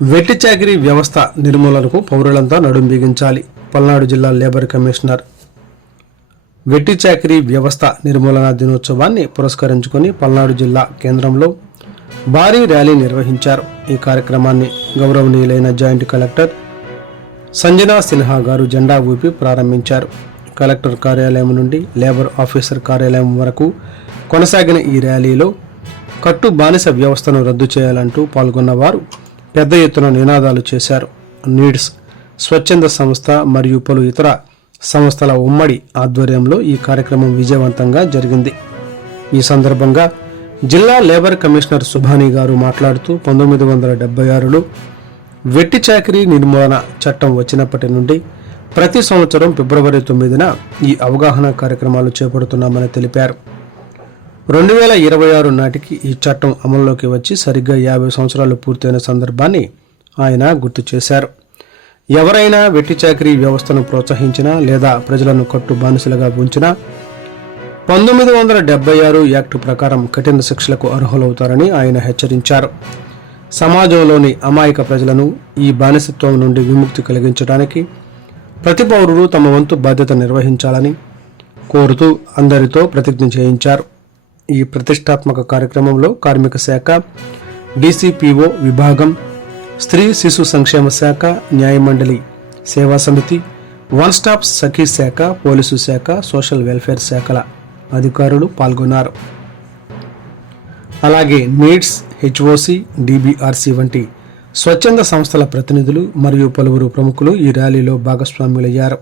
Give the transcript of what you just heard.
వెట్టి చాకిరీ వ్యవస్థ నిర్మూలనకు పౌరులంతా నడుం బిగించాలి. పల్నాడు జిల్లా లేబర్ కమిషనర్ వెట్టి చాకిరీ వ్యవస్థ నిర్మూలన దినోత్సవాన్ని పురస్కరించుకొని పల్నాడు జిల్లా కేంద్రంలో భారీ ర్యాలీ నిర్వహించారు. ఈ కార్యక్రమాన్ని గౌరవనీయులైన జాయింట్ కలెక్టర్ సంజనా సిన్హా గారు జెండా ఊపి ప్రారంభించారు. కలెక్టర్ కార్యాలయం నుండి లేబర్ ఆఫీసర్ కార్యాలయం వరకు కొనసాగిన ఈ ర్యాలీలో కట్టు బానిస వ్యవస్థను రద్దు చేయాలంటూ పాల్గొన్న వారు పెద్ద ఎత్తున నినాదాలు చేశారు. నీడ్స్ స్వచ్ఛంద సంస్థ మరియు పలు ఇతర సంస్థల ఉమ్మడి ఆధ్వర్యంలో ఈ కార్యక్రమం విజయవంతంగా జరిగింది. ఈ సందర్భంగా జిల్లా లేబర్ కమిషనర్ సుభాని గారు మాట్లాడుతూ 1976లో వెట్టి చాకిరీ నిర్మూలన చట్టం వచ్చినప్పటి నుండి ప్రతి సంవత్సరం ఫిబ్రవరి 9న ఈ అవగాహన కార్యక్రమాలు చేపడుతున్నామని తెలిపారు. 2026 నాటికి ఈ చట్టం అమల్లోకి వచ్చి సరిగ్గా 50 సంవత్సరాలు పూర్తయిన సందర్భాన్ని ఆయన గుర్తు చేశారు. ఎవరైనా వెట్టి చాకిరీ వ్యవస్థను ప్రోత్సహించినా లేదా ప్రజలను కట్టు బానిసలుగా ఉంచినా 1976 యాక్టు ప్రకారం కఠిన శిక్షలకు అర్హులవుతారని ఆయన హెచ్చరించారు. సమాజంలోని అమాయక ప్రజలను ఈ బానిసత్వం నుండి విముక్తి కలిగించడానికి ప్రతి పౌరుడు తమ వంతు బాధ్యత నిర్వహించాలని కోరుతూ అందరితో ప్రతిజ్ఞ చేయించారు. ఈ ప్రతిష్టాత్మక కార్యక్రమంలో కార్మిక శాఖ, డిసిపిఓ విభాగం, స్త్రీ శిశు సంక్షేమ శాఖ, న్యాయమండలి సేవా సమితి, వన్ స్టాప్ సఖీ శాఖ, పోలీసు శాఖ, సోషల్ వెల్ఫేర్ శాఖల అధికారులు పాల్గొన్నారు. అలాగే నీడ్స్, హెచ్ఓసి, డిబిఆర్సి వంటి స్వచ్ఛంద సంస్థల ప్రతినిధులు మరియు పలువురు ప్రముఖులు ఈ ర్యాలీలో భాగస్వాములయ్యారు.